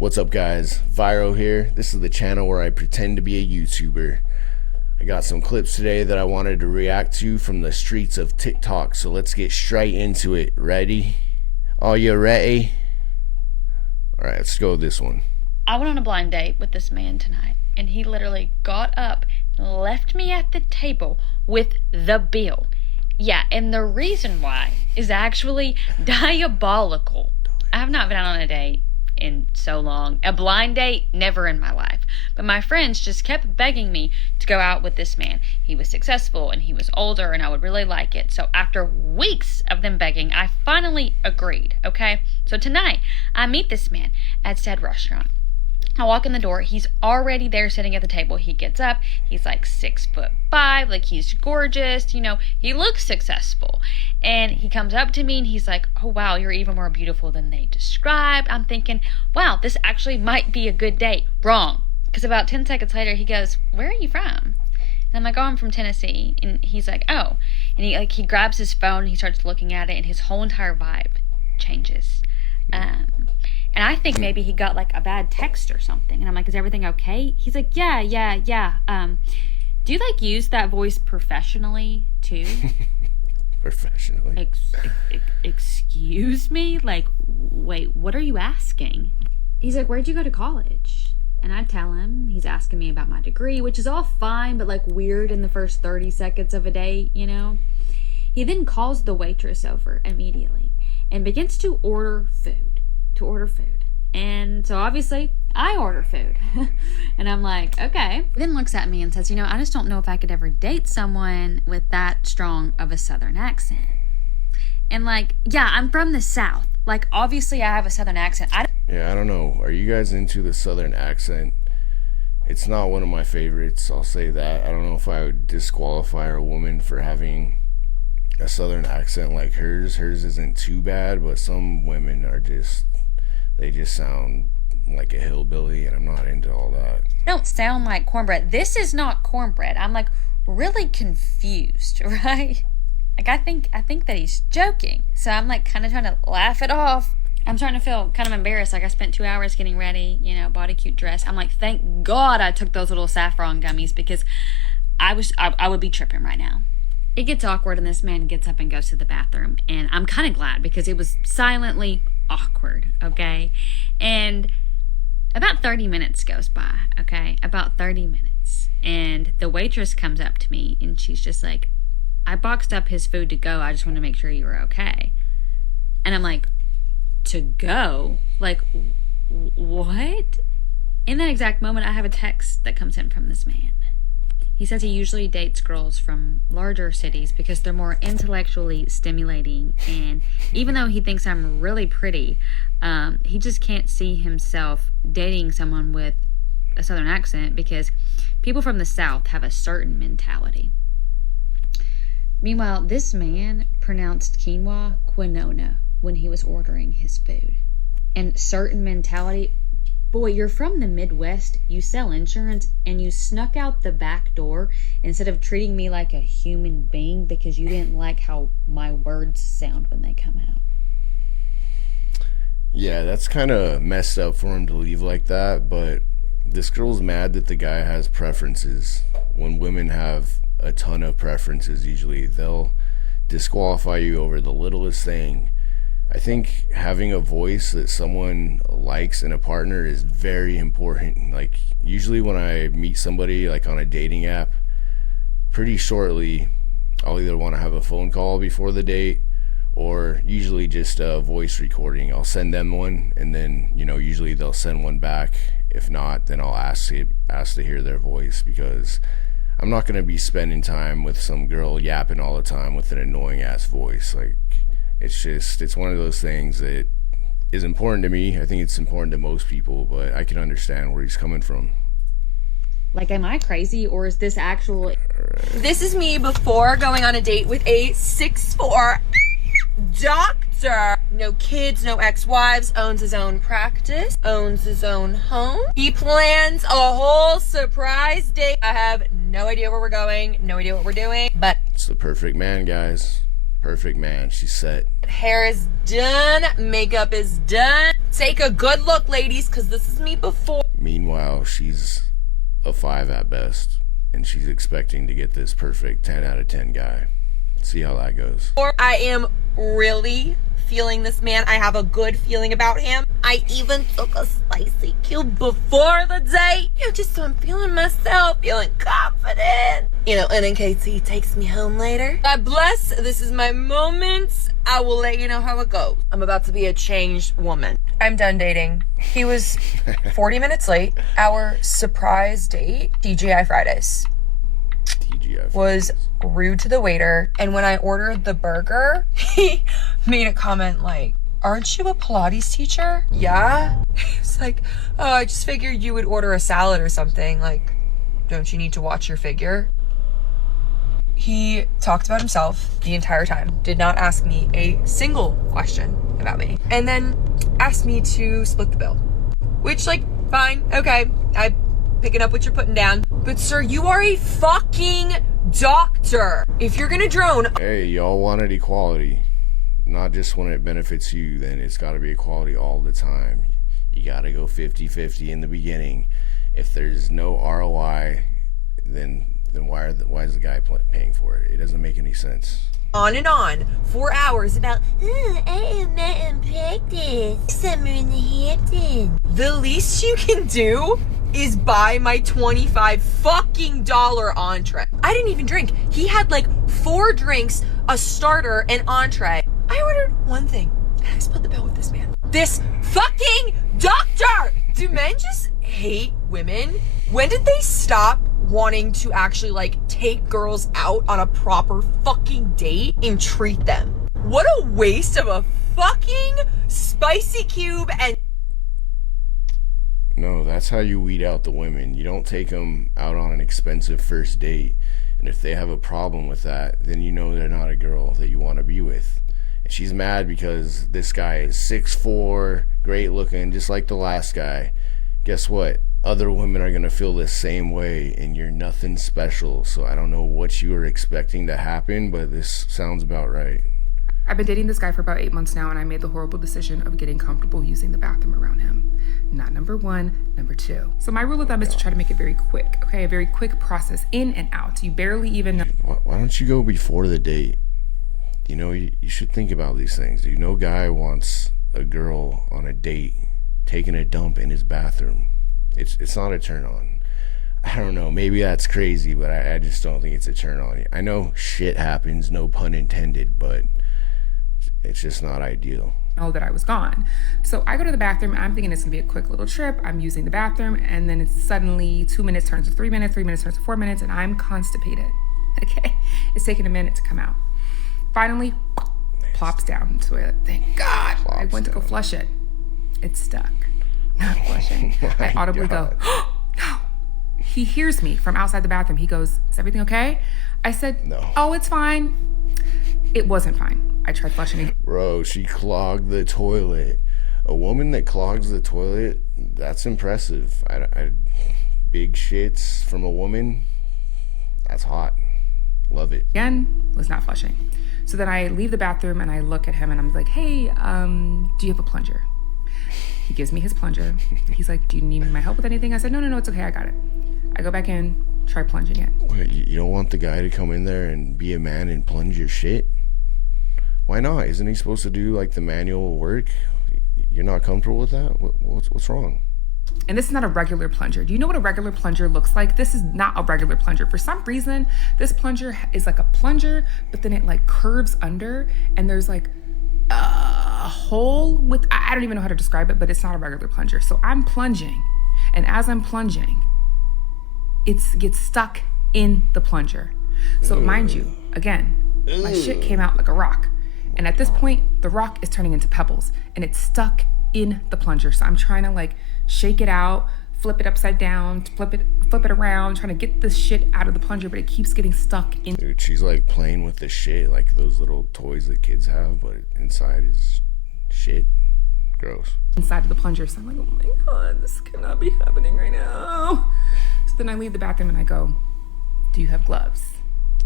What's up, guys? Viro here. This is the channel where I pretend to be a YouTuber. I got some clips today that I wanted to react to from the streets of TikTok, so let's get straight into it. Ready? Are you ready? Alright, let's go with this one. I went on a blind date with this man tonight, and he literally got up and left me at the table with the bill. Yeah, and the reason why is actually diabolical. I have not been out on a date in so long. A blind date, never in my life. But my friends just kept begging me to go out with this man. He was successful and he was older and I would really like it. So after weeks of them begging, I finally agreed, okay? So tonight, I meet this man at said restaurant. I walk in the door, he's already there sitting at the table. He gets up, he's like 6'5", like he's gorgeous, you know, he looks successful. And he comes up to me and he's like, "Oh wow, you're even more beautiful than they described." I'm thinking, wow, this actually might be a good date. Wrong. Because about 10 seconds later, he goes, "Where are you from?" And I'm like, "Oh, I'm from Tennessee." And he's like, "Oh." And he grabs his phone and he starts looking at it and his whole entire vibe changes. And I think maybe he got like a bad text or something. And I'm like, "Is everything okay?" He's like, yeah. Do you like use that voice professionally too? Professionally? Excuse me? Like, wait, what are you asking? He's like, "Where'd you go to college?" And I tell him. He's asking me about my degree, which is all fine, but like weird in the first 30 seconds of a date, you know? He then calls the waitress over immediately and begins to order food. And so obviously I order food. And I'm like, okay. He then looks at me and says, I just don't know if I could ever date someone with that strong of a Southern accent. And like, yeah, I'm from the South. Like, obviously I have a Southern accent. I don't know. Are you guys into the Southern accent? It's not one of my favorites, I'll say that. I don't know if I would disqualify a woman for having a Southern accent like hers. Hers isn't too bad, but some women are they just sound like a hillbilly, and I'm not into all that. Don't sound like cornbread. This is not cornbread. I'm like really confused, right? Like I think that he's joking. So I'm like kind of trying to laugh it off. I'm starting to feel kind of embarrassed. Like I spent 2 hours getting ready, body cute dress. I'm like, thank God I took those little saffron gummies because I would be tripping right now. It gets awkward and this man gets up and goes to the bathroom, and I'm kind of glad because it was silently awkward, okay? And about 30 minutes goes by, okay? About 30 minutes. And the waitress comes up to me and she's just like, "I boxed up his food to go. I just want to make sure you were okay." And I'm like, "To go? Like, what?" In that exact moment, I have a text that comes in from this man. He says he usually dates girls from larger cities because they're more intellectually stimulating. And even though he thinks I'm really pretty, he just can't see himself dating someone with a Southern accent because people from the South have a certain mentality. Meanwhile, this man pronounced quinoa quinona when he was ordering his food. And certain mentality... Boy, you're from the Midwest, you sell insurance, and you snuck out the back door instead of treating me like a human being because you didn't like how my words sound when they come out. Yeah, that's kind of messed up for him to leave like that, but this girl's mad that the guy has preferences. When women have a ton of preferences, usually they'll disqualify you over the littlest thing. I think having a voice that someone likes in a partner is very important. Like, usually when I meet somebody like on a dating app, pretty shortly I'll either want to have a phone call before the date or usually just a voice recording. I'll send them one and then, usually they'll send one back. If not, then I'll ask to hear their voice because I'm not going to be spending time with some girl yapping all the time with an annoying ass voice. Like, it's one of those things that is important to me. I think it's important to most people, but I can understand where he's coming from. Like, am I crazy or is this actual... This is me before going on a date with a 6'4" doctor. No kids, no ex-wives, owns his own practice, owns his own home. He plans a whole surprise date. I have no idea where we're going, no idea what we're doing, but... It's the perfect man, guys. Perfect man. She's set. Hair is done, makeup is done, Take a good look, ladies, because this is me before. Meanwhile, she's a 5 at best, and she's expecting to get this perfect 10 out of 10 guy. See how that goes. I am really feeling this man. I have a good feeling about him. I even took a spicy cube before the date. Just so I'm feeling myself, feeling confident. And in case he takes me home later. God bless. This is my moment. I will let you know how it goes. I'm about to be a changed woman. I'm done dating. He was 40 minutes late. Our surprise date, TGI Fridays, was rude to the waiter. And when I ordered the burger, he made a comment like, "Aren't you a Pilates teacher?" Yeah. It's like, "Oh, I just figured you would order a salad or something. Like, don't you need to watch your figure?" He talked about himself the entire time, did not ask me a single question about me, and then asked me to split the bill. Which, like, fine, okay, I'm picking up what you're putting down. But sir, you are a fucking doctor. If you're gonna drone... Hey, y'all wanted equality. Not just when it benefits you, then it's gotta be equality all the time. You gotta go 50-50 in the beginning. If there's no ROI, then why is the guy paying for it? It doesn't make any sense. On and on, 4 hours about, I am not in practice. Summer in the Hamptons. The least you can do is buy my $25 fucking entree. I didn't even drink. He had like 4 drinks, a starter, and entree. I ordered one thing, and I split the bill with this man. This fucking doctor! Do men just hate women? When did they stop wanting to actually like take girls out on a proper fucking date and treat them? What a waste of a fucking spicy cube. And no, that's how you weed out the women. You don't take them out on an expensive first date, and if they have a problem with that, then you know they're not a girl that you want to be with. And she's mad because this guy is 6'4", great looking, just like the last guy. Guess what? Other women are going to feel the same way, and you're nothing special. So I don't know what you were expecting to happen, but this sounds about right. I've been dating this guy for about 8 months now, and I made the horrible decision of getting comfortable using the bathroom around him. Not number 1, number 2. So my rule of thumb is to try to make it very quick, okay? A very quick process, in and out. You barely even know. Why don't you go before the date? You should think about these things. No guy wants a girl on a date taking a dump in his bathroom. It's not a turn on. I don't know, maybe that's crazy, but I just don't think it's a turn on. I know shit happens, no pun intended, but it's just not ideal. Know that I was gone. So I go to the bathroom, I'm thinking it's gonna be a quick little trip. I'm using the bathroom, and then it's suddenly 2 minutes turns to 3 minutes, 3 minutes turns to 4 minutes, and I'm constipated. Okay, it's taking a minute to come out. Finally, plops down the toilet. Thank God. I went to go flush it. It's stuck. Not flushing. I audibly go, oh, no. He hears me from outside the bathroom. He goes, is everything okay? I said, no. Oh, it's fine. It wasn't fine. I tried flushing again. Bro, she clogged the toilet. A woman that clogs the toilet, that's impressive. Big shits from a woman, that's hot. Love it. Again, was not flushing. So then I leave the bathroom and I look at him and I'm like, hey, do you have a plunger? He gives me his plunger. He's like, do you need my help with anything? I said, no, it's okay, I got it. I go back in, try plunging it. Wait, you don't want the guy to come in there and be a man and plunge your shit? Why not? Isn't he supposed to do like the manual work? You're not comfortable with that? What's wrong? And this is not a regular plunger. Do you know what a regular plunger looks like? This is not a regular plunger. For some reason, this plunger is like a plunger, but then it like curves under and there's like a hole with, I don't even know how to describe it, but it's not a regular plunger. So I'm plunging, and as I'm plunging, it gets stuck in the plunger. So mind you, again, my shit came out like a rock. And at this point, the rock is turning into pebbles and it's stuck in the plunger. So I'm trying to like shake it out, flip it upside down, flip it around, trying to get this shit out of the plunger, but it keeps getting stuck in. Dude, she's like playing with the shit, like those little toys that kids have, but inside is shit. Gross. Inside of the plunger. So I'm like, oh my God, this cannot be happening right now. So then I leave the bathroom and I go, do you have gloves?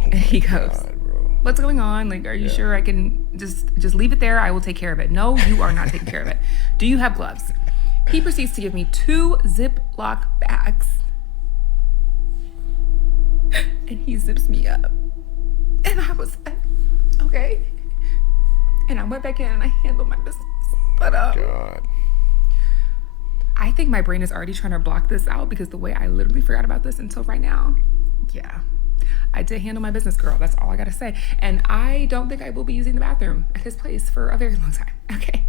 And he goes, God, bro. what's going on? Like, are you sure I can just leave it there? I will take care of it. No, you are not taking care of it. Do you have gloves? He proceeds to give me 2 Ziploc bags. And he zips me up. And I was like, okay. And I went back in and I handled my business. But God. I think my brain is already trying to block this out because the way I literally forgot about this until right now. Yeah. I did handle my business, girl. That's all I gotta say. And I don't think I will be using the bathroom at his place for a very long time. Okay.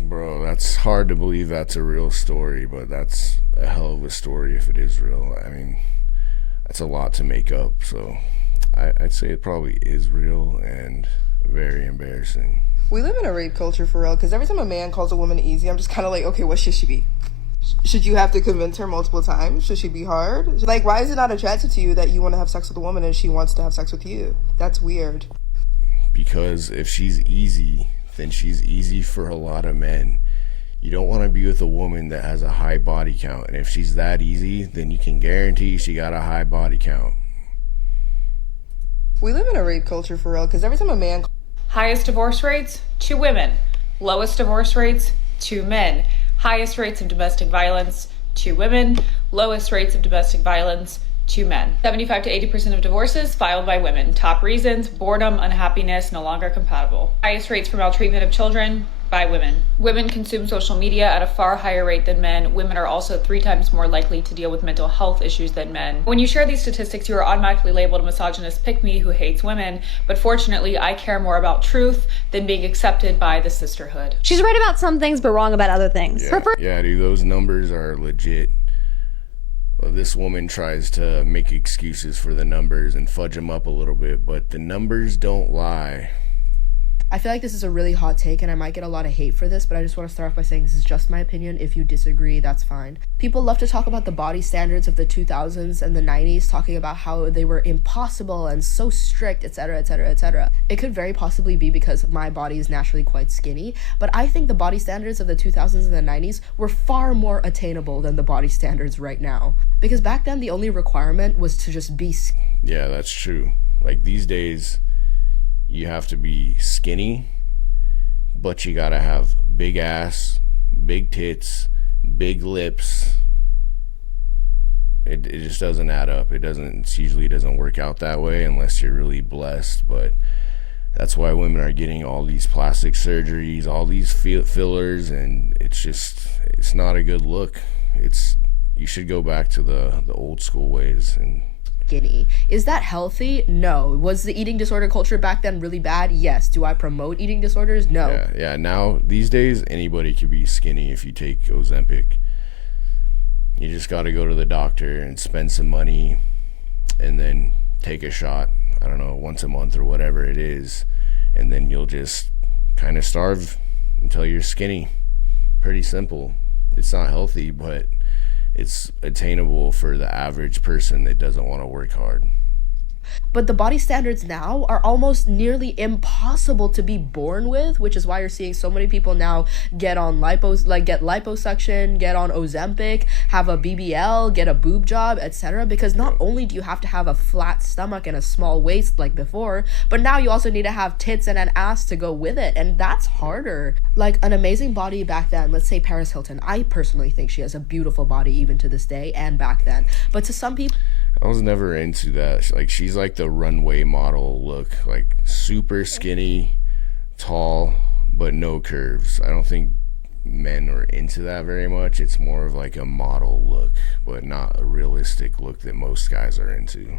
Bro, that's hard to believe that's a real story, but that's a hell of a story if it is real. I mean, that's a lot to make up, so I'd say it probably is real and very embarrassing. We live in a rape culture for real, because every time a man calls a woman easy, I'm just kind of like, okay, what should she be? Should you have to convince her multiple times? Should she be hard? Like, why is it not attractive to you that you want to have sex with a woman and she wants to have sex with you? That's weird. Because if she's easy, then she's easy for a lot of men. You don't want to be with a woman that has a high body count. And if she's that easy, then you can guarantee she got a high body count. We live in a rape culture for real, because every time a man... Highest divorce rates, 2 women. Lowest divorce rates, 2 men. Highest rates of domestic violence, 2 women. Lowest rates of domestic violence, 2 men. 75 to 80% of divorces filed by women. Top reasons: boredom, unhappiness, no longer compatible. Highest rates for maltreatment of children, by women. Women consume social media at a far higher rate than men. Women are also 3 times more likely to deal with mental health issues than men. When you share these statistics, you are automatically labeled a misogynist pick-me who hates women, but fortunately, I care more about truth than being accepted by the sisterhood. She's right about some things, but wrong about other things. Yeah, dude, those numbers are legit. Well, this woman tries to make excuses for the numbers and fudge them up a little bit, but the numbers don't lie. I feel like this is a really hot take and I might get a lot of hate for this, but I just want to start off by saying this is just my opinion. If you disagree, that's fine. People love to talk about the body standards of the 2000s and the 90s, talking about how they were impossible and so strict, etc., etc., etc. It could very possibly be because my body is naturally quite skinny, but I think the body standards of the 2000s and the 90s were far more attainable than the body standards right now. Because back then, the only requirement was to just be Yeah, that's true. Like these days, you have to be skinny, but you gotta have big ass, big tits, big lips. It just doesn't add up. It usually doesn't work out that way unless you're really blessed. But that's why women are getting all these plastic surgeries, all these fillers, and it's not a good look. You should go back to the old school ways. And skinny. Is that healthy? No. Was the eating disorder culture back then really bad? Yes. Do I promote eating disorders? No. Yeah. Now, these days, anybody could be skinny if you take Ozempic. You just got to go to the doctor and spend some money and then take a shot, I don't know, once a month or whatever it is. And then you'll just kind of starve until you're skinny. Pretty simple. It's not healthy, but it's attainable for the average person that doesn't want to work hard. But the body standards now are almost nearly impossible to be born with, which is why you're seeing so many people now get on get liposuction, get on Ozempic, have a BBL, get a boob job, etc. Because not only do you have to have a flat stomach and a small waist like before, but now you also need to have tits and an ass to go with it, and that's harder. Like an amazing body back then, let's say Paris Hilton. I personally think she has a beautiful body even to this day and back then. But to some people, I was never into that. Like, she's like the runway model look, like super skinny, tall, but no curves. I don't think men are into that very much. It's more of like a model look, but not a realistic look that most guys are into.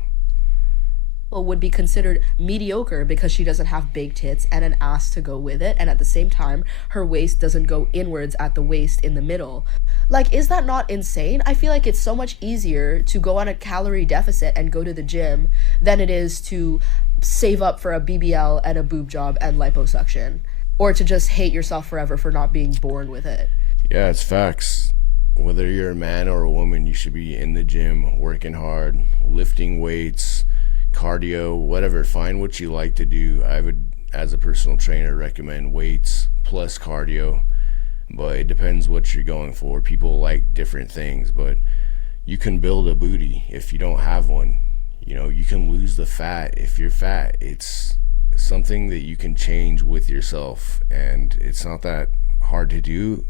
Would be considered mediocre because she doesn't have big tits and an ass to go with it, and at the same time her waist doesn't go inwards at the waist in the middle. Like, is that not insane? I feel like it's so much easier to go on a calorie deficit and go to the gym than it is to save up for a BBL and a boob job and liposuction, or to just hate yourself forever for not being born with it. Yeah, it's facts. Whether you're a man or a woman, you should be in the gym, working hard, lifting weights, cardio, whatever. Find what you like to do. I would, as a personal trainer, recommend weights plus cardio, but it depends what you're going for. People like different things, but you can build a booty. If you don't have one, You know, you can lose the fat if you're fat. It's something that you can change with yourself, and it's not that hard to do.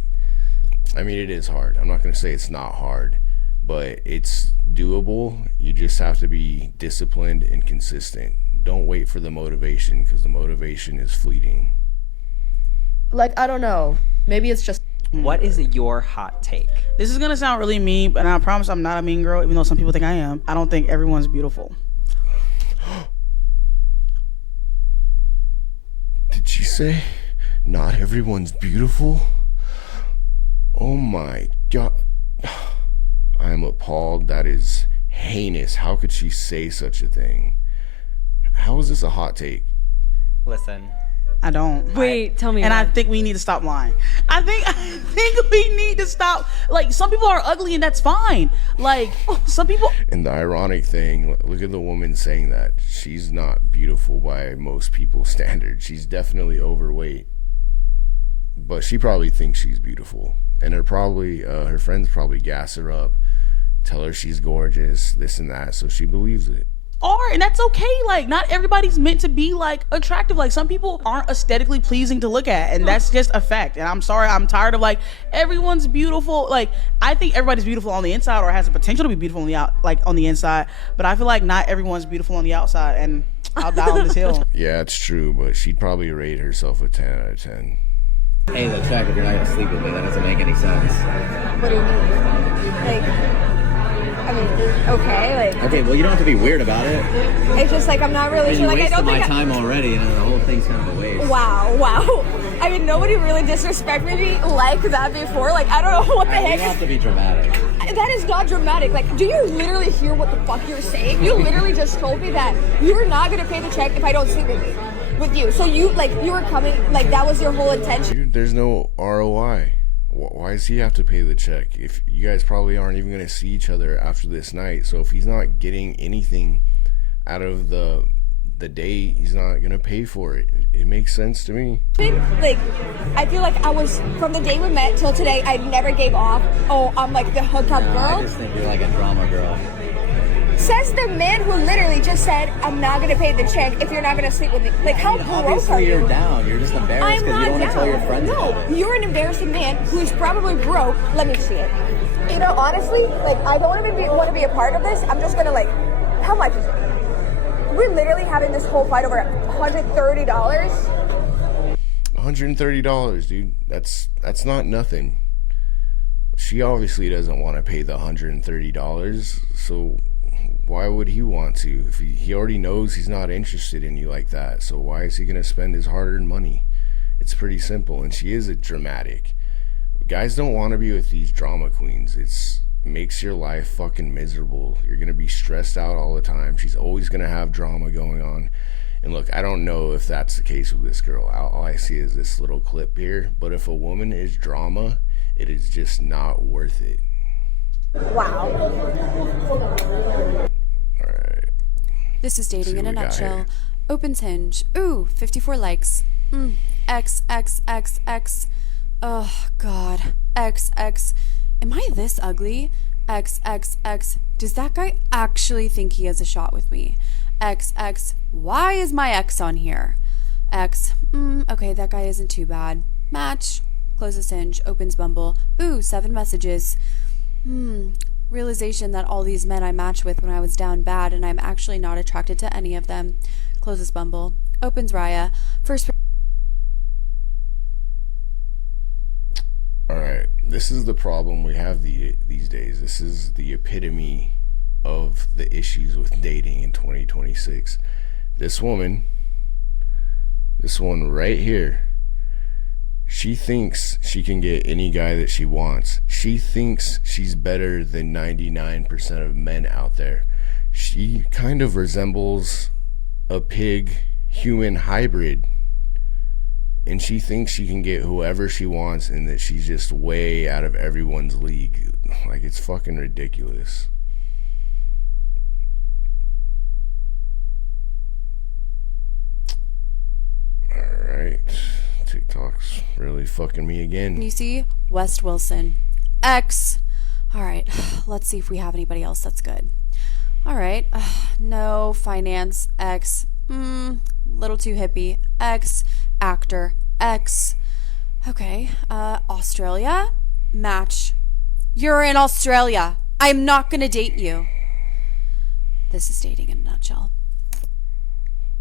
I mean, it is hard. I'm not going to say it's not hard, but it's doable. You just have to be disciplined and consistent. Don't wait for the motivation, because the motivation is fleeting. Like, I don't know. Maybe it's just... What is your hot take? This is gonna sound really mean, but I promise I'm not a mean girl, even though some people think I am. I don't think everyone's beautiful. Did she say not everyone's beautiful? Oh my God. I am appalled. That is heinous. How could she say such a thing? How is this a hot take? Listen. I don't. Wait, tell me. And why. I think we need to stop lying. I think we need to stop. Like, some people are ugly and that's fine. Like, some people. And the ironic thing, look at the woman saying that. She's not beautiful by most people's standards. She's definitely overweight. But she probably thinks she's beautiful. And her friends probably gas her up, tell her she's gorgeous, this and that, so she believes it. And that's okay. Like, not everybody's meant to be like attractive. Like, some people aren't aesthetically pleasing to look at, and that's just a fact. And I'm sorry, I'm tired of like everyone's beautiful. Like, I think everybody's beautiful on the inside, or has the potential to be beautiful on the inside. But I feel like not everyone's beautiful on the outside, and I'll die on this hill. Yeah, it's true, but she'd probably rate herself a 10 out of 10. Hey, the check, if you're not gonna sleep with me, that doesn't make any sense. What do you mean? Like, I mean, okay, like... Okay, well, you don't have to be weird about it. It's just like, I'm not really sure, like, I don't think... You wasted my time already, and the whole thing's kind of a waste. Wow. I mean, nobody really disrespected me like that before. Like, I don't know what the heck... You don't have to be dramatic. That is not dramatic. Like, do you literally hear what the fuck you're saying? You literally just told me that you're not gonna pay the check if I don't sleep with you. So you were coming, like, that was your whole intention. Dude, there's no ROI. Why does he have to pay the check? If you guys probably aren't even going to see each other after this night, so if he's not getting anything out of the date, he's not going to pay for it. It makes sense to me. Like, I feel like I was, from the day we met till today, I never gave off, oh, I'm like the hookup girl. I just think you're like a drama girl. Says the man who literally just said, I'm not going to pay the check if you're not going to sleep with me. Like, how broke are you? Obviously, you're down. You're just embarrassed because you don't want to tell your friends about it. You're an embarrassing man who's probably broke. Let me see it. You know, honestly, like, I don't even want to be a part of this. I'm just going to, like, how much is it? We're literally having this whole fight over $130. $130, dude. That's not nothing. She obviously doesn't want to pay the $130, so... why would he want to? If he already knows he's not interested in you like that, so why is he going to spend his hard-earned money? It's pretty simple, and she is a dramatic. Guys don't want to be with these drama queens. It makes your life fucking miserable. You're going to be stressed out all the time. She's always going to have drama going on. And look, I don't know if that's the case with this girl. All I see is this little clip here. But if a woman is drama, it is just not worth it. Wow. Alright. This is dating in a nutshell. Opens Hinge. Ooh, 54 likes. X. Oh, God. X. Am I this ugly? X. Does that guy actually think he has a shot with me? X. Why is my ex on here? X. Okay, that guy isn't too bad. Match. Closes Hinge. Opens Bumble. Ooh, 7 messages. Realization that all these men I matched with when I was down bad and I'm actually not attracted to any of them. Closes Bumble. Opens Raya. First... Alright, this is the problem we have these days. This is the epitome of the issues with dating in 2026. This one right here, she thinks she can get any guy that she wants. She thinks she's better than 99% of men out there. She kind of resembles a pig-human hybrid. And she thinks she can get whoever she wants and that she's just way out of everyone's league. Like, it's fucking ridiculous. Alright. TikTok's really fucking me again. You see? West Wilson. X. Alright, let's see if we have anybody else that's good. All right. No, finance, X. Little too hippie. X. Actor, X. Okay. Australia? Match. You're in Australia. I'm not gonna date you. This is dating in a nutshell.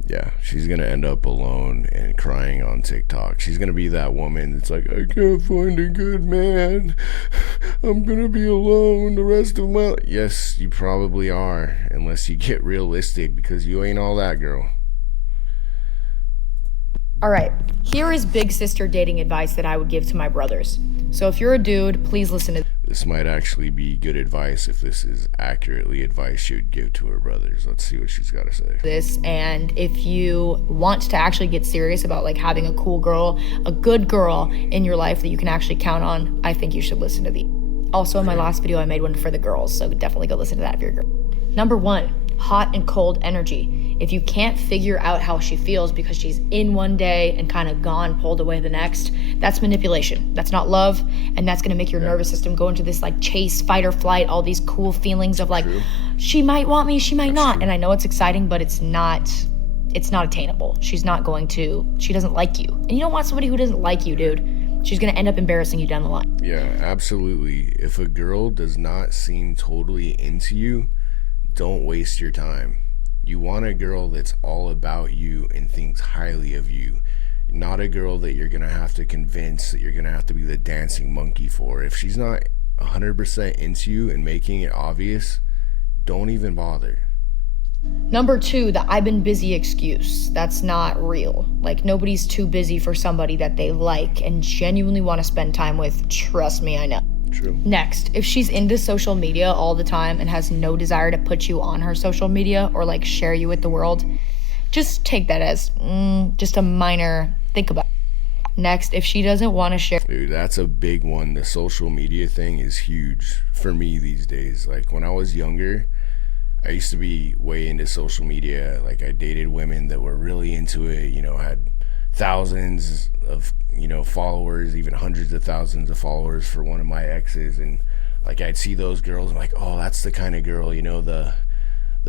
Yeah, she's gonna end up alone and crying on TikTok. She's gonna be that woman that's like, I can't find a good man. I'm gonna be alone the rest of my life. Yes, you probably are, unless you get realistic, because you ain't all that, girl. All right, here is big sister dating advice that I would give to my brothers. So if you're a dude, please listen to This might actually be good advice if this is accurately advice she would give to her brothers. Let's see what she's got to say. this. And if you want to actually get serious about like having a cool girl, a good girl in your life that you can actually count on, I think you should listen to these. Also, in my last video, I made one for the girls, so definitely go listen to that if you're a girl. Number 1, hot and cold energy. If you can't figure out how she feels because she's in one day and kind of gone, pulled away the next, that's manipulation. That's not love, and that's gonna make your nervous system go into this like chase, fight or flight, all these cool feelings of like, she might want me, she might not. And I know it's exciting, but it's not attainable. She doesn't like you. And you don't want somebody who doesn't like you, dude. She's gonna end up embarrassing you down the line. Yeah, absolutely. If a girl does not seem totally into you, don't waste your time. You want a girl that's all about you and thinks highly of you, not a girl that you're gonna have to convince, that you're gonna have to be the dancing monkey for. If she's not 100% into you and making it obvious, don't even bother. Number 2, the I've been busy excuse. That's not real. Like, nobody's too busy for somebody that they like and genuinely want to spend time with. Trust me, I know. True. Next, if she's into social media all the time and has no desire to put you on her social media or like share you with the world, just take that as just a minor think about it. Next, if she doesn't want to share. Dude, that's a big one. The social media thing is huge for me these days. Like when I was younger, I used to be way into social media. Like I dated women that were really into it, you know, had thousands of, you know, followers, even hundreds of thousands of followers for one of my exes. And like I'd see those girls, I'm like, oh, that's the kind of girl, you know, the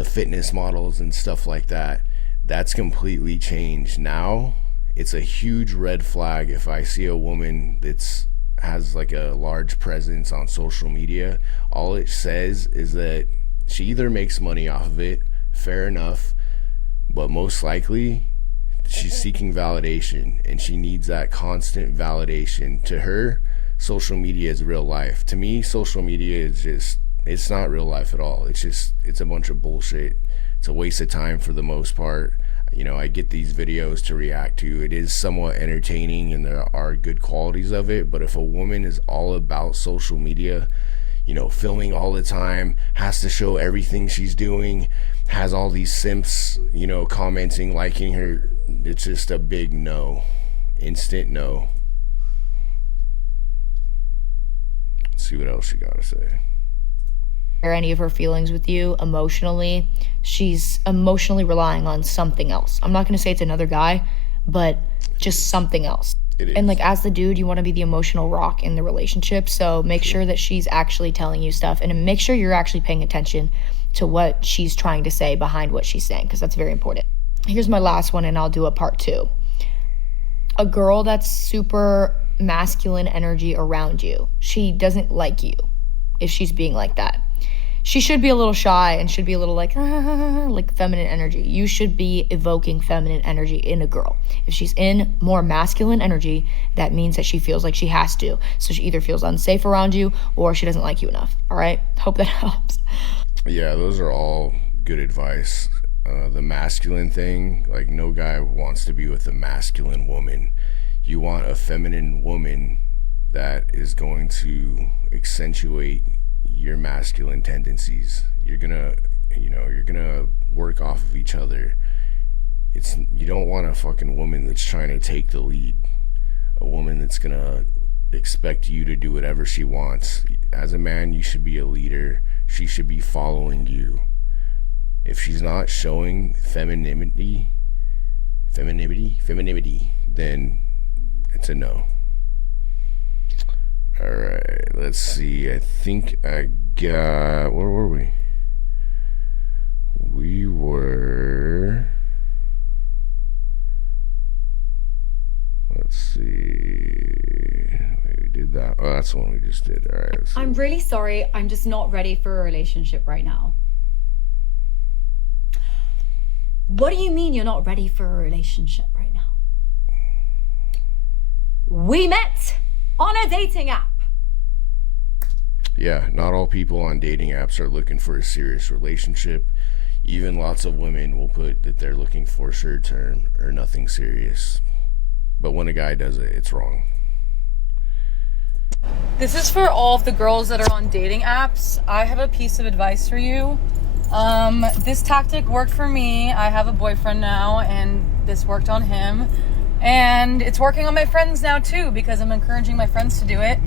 fitness models and stuff like that. That's completely changed. Now it's a huge red flag if I see a woman that's has like a large presence on social media. All it says is that she either makes money off of it, fair enough, but most likely she's seeking validation and she needs that constant validation. To her, social media is real life. To me, social media is just, it's not real life at all. It's a bunch of bullshit. It's a waste of time for the most part. You know, I get these videos to react to. It is somewhat entertaining and there are good qualities of it, but if a woman is all about social media, you know, filming all the time, has to show everything she's doing, has all these simps, you know, commenting, liking her, it's just a big no. Instant no. Let's see what else she got to say. Any of her feelings with you emotionally, she's emotionally relying on something else. I'm not going to say it's another guy, but just something else. And like as the dude, you want to be the emotional rock in the relationship, so make sure that she's actually telling you stuff and make sure you're actually paying attention to what she's trying to say behind what she's saying, because that's very important. Here's my last one and I'll do a part 2. A girl that's super masculine energy around you, she doesn't like you if she's being like that. She should be a little shy and should be a little like feminine energy. You should be evoking feminine energy in a girl. If she's in more masculine energy, that means that she feels like she has to. So she either feels unsafe around you or she doesn't like you enough. All right? Hope that helps. Yeah, those are all good advice. The masculine thing, like no guy wants to be with a masculine woman. You want a feminine woman that is going to accentuate your masculine tendencies. You're gonna work off of each other. You don't want a fucking woman that's trying to take the lead, a woman that's gonna expect you to do whatever she wants. As a man, you should be a leader. She should be following you. If she's not showing femininity, then it's a no. All right, let's see. I think I got, where were we? We were... Let's see. We did that. Oh, that's the one we just did. All right. I'm really sorry. I'm just not ready for a relationship right now. What do you mean you're not ready for a relationship right now? We met on a dating app. Yeah, not all people on dating apps are looking for a serious relationship. Even lots of women will put that they're looking for short term or nothing serious. But when a guy does it, it's wrong. This is for all of the girls that are on dating apps. I have a piece of advice for you. This tactic worked for me. I have a boyfriend now, and this worked on him. And it's working on my friends now too, because I'm encouraging my friends to do it.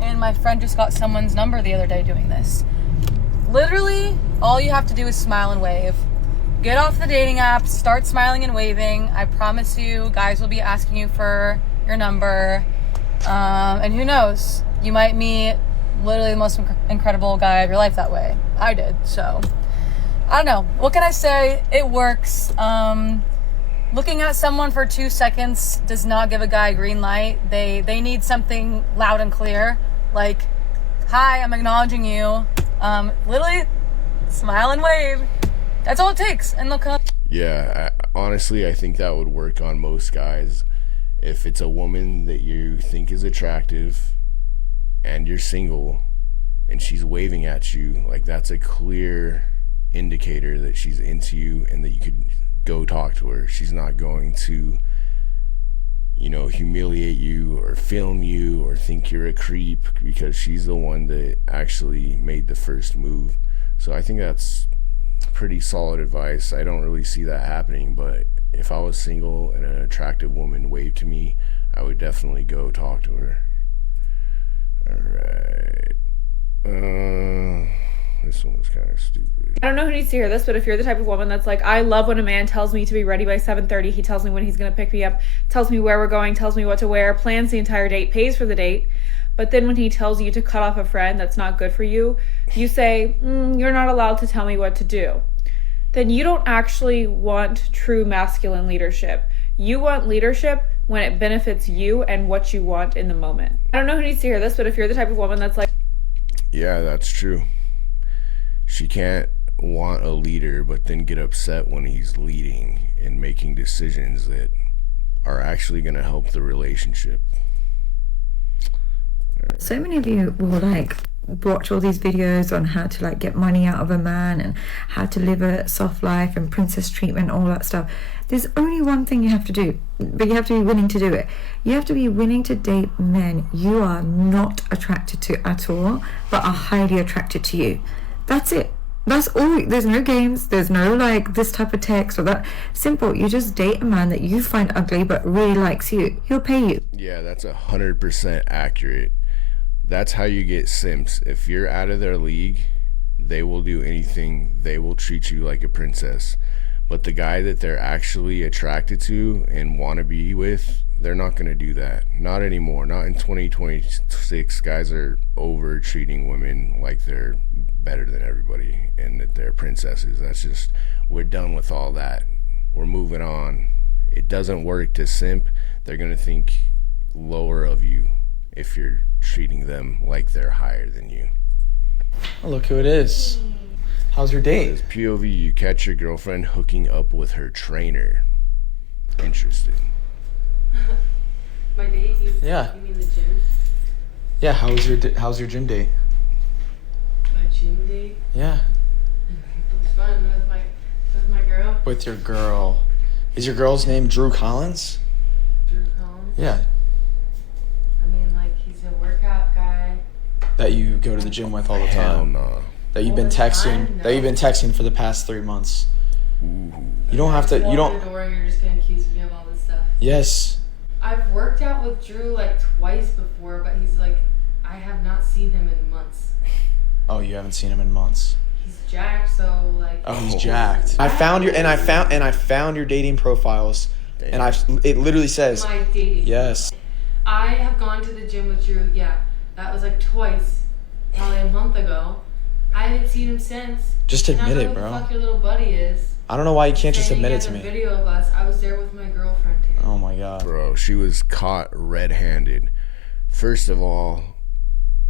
And my friend just got someone's number the other day doing this. Literally, all you have to do is smile and wave. Get off the dating apps, start smiling and waving. I promise you, guys will be asking you for your number. And who knows? You might meet literally the most incredible guy of your life that way. I did, so... I don't know. What can I say? It works. Looking at someone for 2 seconds does not give a guy a green light. They need something loud and clear. Like, hi, I'm acknowledging you. Literally, smile and wave. That's all it takes. And they'll come. Yeah, honestly, I think that would work on most guys. If it's a woman that you think is attractive and you're single and she's waving at you, like that's a clear indicator that she's into you and that you could go talk to her. She's not going to, humiliate you or film you or think you're a creep because she's the one that actually made the first move. So I think that's pretty solid advice. I don't really see that happening, but if I was single and an attractive woman waved to me, I would definitely go talk to her. All right. This one was kind of stupid. I don't know who needs to hear this, but if you're the type of woman that's like, I love when a man tells me to be ready by 7:30, he tells me when he's going to pick me up, tells me where we're going, tells me what to wear, plans the entire date, pays for the date, but then when he tells you to cut off a friend that's not good for you, you say, you're not allowed to tell me what to do. Then you don't actually want true masculine leadership. You want leadership when it benefits you and what you want in the moment. I don't know who needs to hear this, but if you're the type of woman that's like... Yeah, that's true. She can't want a leader but then get upset when he's leading and making decisions that are actually going to help the relationship. So many of you will watch all these videos on how to get money out of a man and how to live a soft life and princess treatment, all that stuff. There's only one thing you have to do, but you have to be willing to do it. You have to be willing to date men you are not attracted to at all, but are highly attracted to you. That's it. That's all. There's no games. There's no this type of text or that. Simple. You just date a man that you find ugly but really likes you. He'll pay you. Yeah, that's 100% accurate. That's how you get simps. If you're out of their league, they will do anything. They will treat you like a princess. But the guy that they're actually attracted to and want to be with, they're not going to do that. Not anymore. Not in 2026. Guys are over treating women like they're better than everybody and that they're princesses. That's just, we're done with all that. We're moving on. It doesn't work to simp. They're going to think lower of you if you're treating them like they're higher than you. Oh, look who it is. How's your date? POV, you catch your girlfriend hooking up with her trainer. Interesting. My date? Yeah. You mean the gym? Yeah, how's your gym date? My gym date? Yeah. It was fun with my girl. With your girl. Is your girl's name Drew Collins? Drew Collins? Yeah. I mean, he's a workout guy. That you go to the gym with all the time? Hell no. That you've been texting? No. That you've been texting for the past 3 months? Ooh. You don't have to. You don't. The door, you're just gonna accuse me of all this stuff. Yes. I've worked out with Drew twice before, but he's I have not seen him in months. Oh, you haven't seen him in months. He's jacked, so Oh, he's jacked. I found your dating profiles, and it literally says. My dating. Yes. I have gone to the gym with Drew. Yeah, that was twice, probably a month ago. I haven't seen him since. Just And admit I it, know who bro. the fuck your little buddy is. I don't know why you can't just Saying admit he it has to a me. video of us. I was there with my girlfriend. Oh my god. Bro, she was caught red-handed. First of all,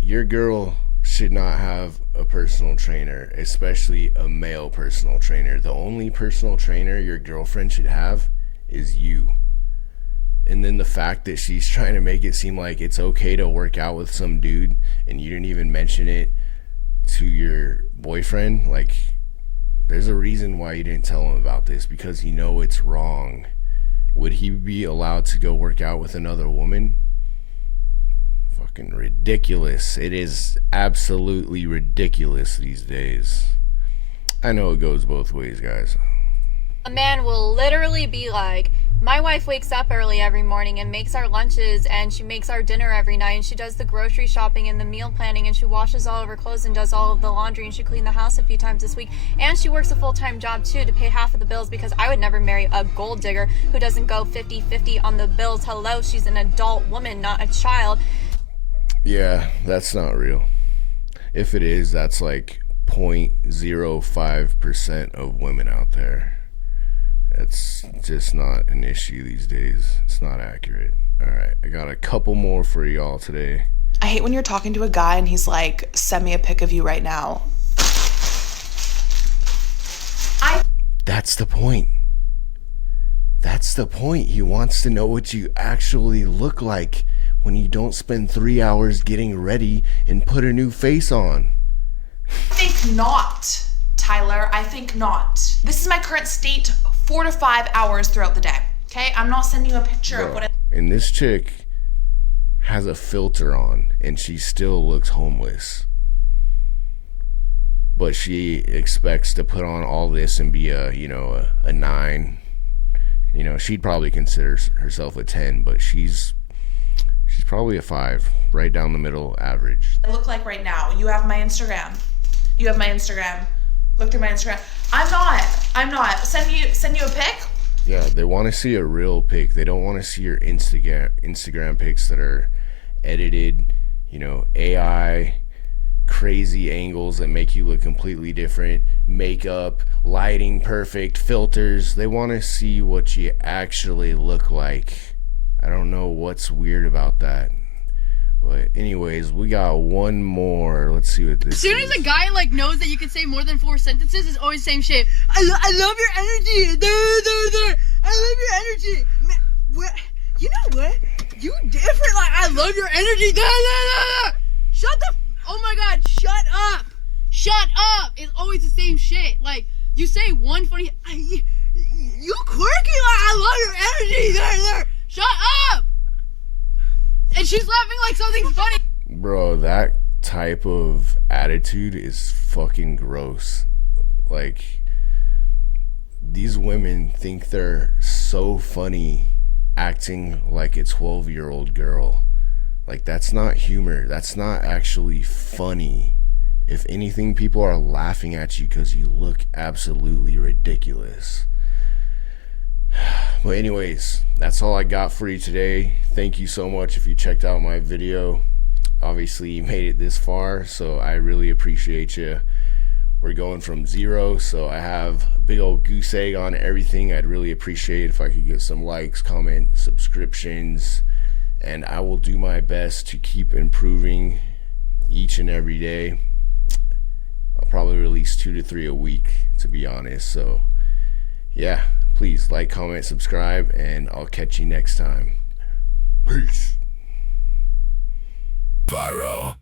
your girl should not have a personal trainer, especially a male personal trainer. The only personal trainer your girlfriend should have is you. And then the fact that she's trying to make it seem like it's okay to work out with some dude and you didn't even mention it to your boyfriend, like, there's a reason why you didn't tell him about this, because you know it's wrong. Would he be allowed to go work out with another woman? Fucking ridiculous. It is absolutely ridiculous these days. I know it goes both ways, guys. A man will literally be like, my wife wakes up early every morning and makes our lunches, and she makes our dinner every night, and she does the grocery shopping and the meal planning, and she washes all of her clothes and does all of the laundry, and she cleans the house a few times this week, and she works a full-time job too to pay half of the bills, because I would never marry a gold digger who doesn't go 50-50 on the bills. Hello, she's an adult woman, not a child. Yeah, that's not real. If it is, that's like 0.05% of women out there. That's just not an issue these days. It's not accurate. All right, I got a couple more for y'all today. I hate when you're talking to a guy and he's like, send me a pic of you right now. That's the point. That's the point. He wants to know what you actually look like when you don't spend 3 hours getting ready and put a new face on. I think not, Tyler. I think not. This is my current state 4 to 5 hours throughout the day. Okay? I'm not sending you a picture of what I... And this chick has a filter on and she still looks homeless. But she expects to put on all this and be a 9. You know, she'd probably consider herself a 10, but she's probably a 5, right down the middle, average. look like right now. You have my Instagram. You have my Instagram. Look through my Instagram. I'm not. Send you a pic? Yeah, they want to see a real pic. They don't want to see your Instagram pics that are edited, AI, crazy angles that make you look completely different, makeup, lighting perfect, filters. They want to see what you actually look like. I don't know what's weird about that. But anyways, we got one more. Let's see what this is. As soon as a guy knows that you can say more than 4 sentences, it's always the same shit. I love your energy. There. I love your energy. Man, what? You know what? You different. I love your energy. There. Shut the. Oh my god. Shut up. Shut up. It's always the same shit. You say one funny. You quirky. I love your energy. There. Shut up. And she's laughing like something's funny. Bro, that type of attitude is fucking gross. These women think they're so funny acting like a 12-year-old girl. That's not humor. That's not actually funny. If anything, people are laughing at you because you look absolutely ridiculous. But anyways, that's all I got for you today. Thank you so much if you checked out my video. Obviously you made it this far, so I really appreciate you. We're going from 0, so I have a big old goose egg on everything. I'd really appreciate if I could get some likes, comments, subscriptions, and I will do my best to keep improving each and every day. I'll probably release 2 to 3 a week, to be honest. So yeah, please like, comment, subscribe, and I'll catch you next time. Peace. Viro.